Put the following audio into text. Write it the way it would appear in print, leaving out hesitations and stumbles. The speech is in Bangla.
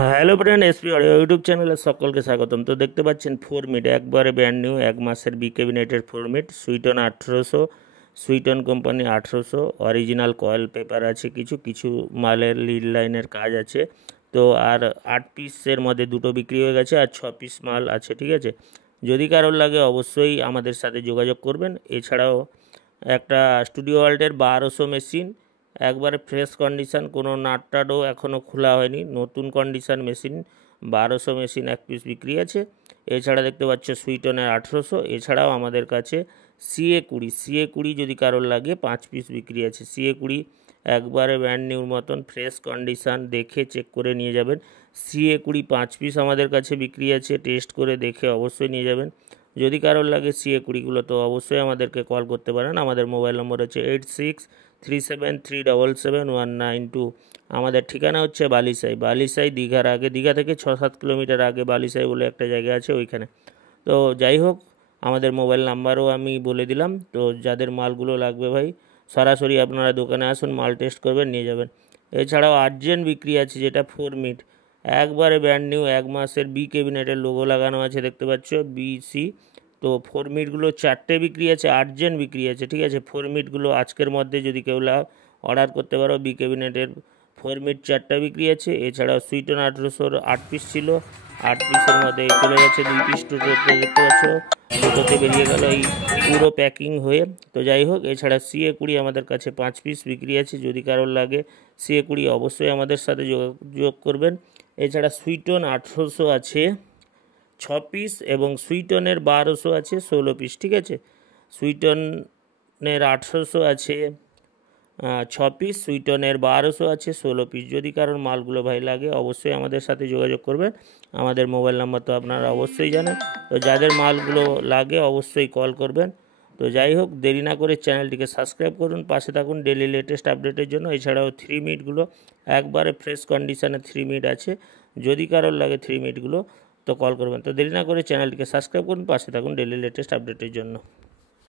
Hello friend, SP audio YouTube চ্যানেলে সকলকে স্বাগতম। তো দেখতে পাচ্ছেন ফোরমিট একবারে ব্র্যান্ড নিউ 1 মাসের বি ক্যাবিনেটের ফোরমিট। সুইটন 1800, সুইটন কোম্পানি 1800, অরিজিনাল কয়েল পেপার আছে, কিছু কিছু মালের লিড লাইনের কাজ আছে। তো আর 8 পিসের মধ্যে দুটো বিক্রি হয়ে গেছে, আর 6 পিস মাল আছে, ঠিক আছে। যদি কারোর লাগে অবশ্যই আমাদের সাথে যোগাযোগ করবেন। এছাড়াও একটা স্টুডিও ওয়ার্ল্ডের 1200 মেশিন, একবারে ফ্রেশ কন্ডিশান, কোনো নাট টাটও এখনও খোলা হয়নি, নতুন কন্ডিশান মেশিন। 1200 মেশিন 1 পিস বিক্রি আছে। এছাড়া দেখতে পাচ্ছ সুইটনের 1800। এছাড়াও আমাদের কাছে CA20 যদি কারোর লাগে 5 পিস বিক্রি আছে। CA20 একবারে ব্র্যান্ড নিউর মতন ফ্রেশ কন্ডিশান, দেখে চেক করে নিয়ে যাবেন। CA20 5 পিস আমাদের কাছে বিক্রি আছে, টেস্ট করে দেখে অবশ্যই নিয়ে যাবেন। যদি কারোর লাগে CA20গুলো তো অবশ্যই আমাদেরকে কল করতে পারেন। আমাদের মোবাইল নম্বর হচ্ছে 8637377192। আমাদের ঠিকানা হচ্ছে বালিসাই, দীঘার আগে, দীঘা থেকে 6-7 কিলোমিটার আগে বালিসাই বলে একটা জায়গা আছে, ওইখানে। তো যাই হোক, আমাদের মোবাইল নাম্বারও আমি বলে দিলাম। তো যাদের মালগুলো লাগবে ভাই, সরাসরি আপনারা দোকানে আসুন, মাল টেস্ট করবেন, নিয়ে যাবেন। এছাড়াও আর্জেন্ট বিক্রি আছে, যেটা ফোরমিট একবারে ব্র্যান্ড নিউ 1 মাসের বি ক্যাবিনেটের লোগো লাগানো আছে, দেখতে পাচ্ছ BC। তো ফোরমিটগুলো 4টে বিক্রি আছে, আর্জেন্ট বিক্রি আছে, ঠিক আছে। ফোরমিটগুলো আজকের মধ্যে যদি কেউ অর্ডার করতে পারো, বি ক্যাবিনেটের ফোরমিট 4টা বিক্রি আছে। এছাড়াও সুইটন 1800 8 পিস ছিল, 8 পিসের মধ্যে চলে যাচ্ছে 2 পিস, টোটোতে দেখতে পাচ্ছ দুটোতে বেরিয়ে গেল এই পুরো প্যাকিং হয়ে। তো যাই হোক, এছাড়া CA20 আমাদের কাছে 5 পিস বিক্রি আছে। যদি কারোর লাগে CA20 অবশ্যই আমাদের সাথে যোগাযোগ করবেন। এছাড়া সুইটন 1800 আছে 6 পিস, এবং সুইটনের 1200 আছে 16 পিস, ঠিক আছে। সুইটনের 1800 আছে 6 পিস, সুইটনের 1200 আছে 16 পিস। যদি কারোর মালগুলো ভাই লাগে অবশ্যই আমাদের সাথে যোগাযোগ করবেন। আমাদের মোবাইল নাম্বার তো আপনারা অবশ্যই জানেন। তো যাদের মালগুলো লাগে অবশ্যই কল করবেন। তো যাই হোক, দেরি না করে চ্যানেলটিকে সাবস্ক্রাইব করুন, পাশে থাকুন ডেলি লেটেস্ট আপডেটের জন্য। এছাড়াও 3 মিটগুলো একবারে ফ্রেশ কন্ডিশানে 3 মিট আছে। যদি কারোর লাগে 3 মিটগুলো তো কল করবেন। তো দেরি না করে চ্যানেলটিকে সাবস্ক্রাইব করুন, পাশে থাকুন ডেলি লেটেস্ট আপডেটের জন্য।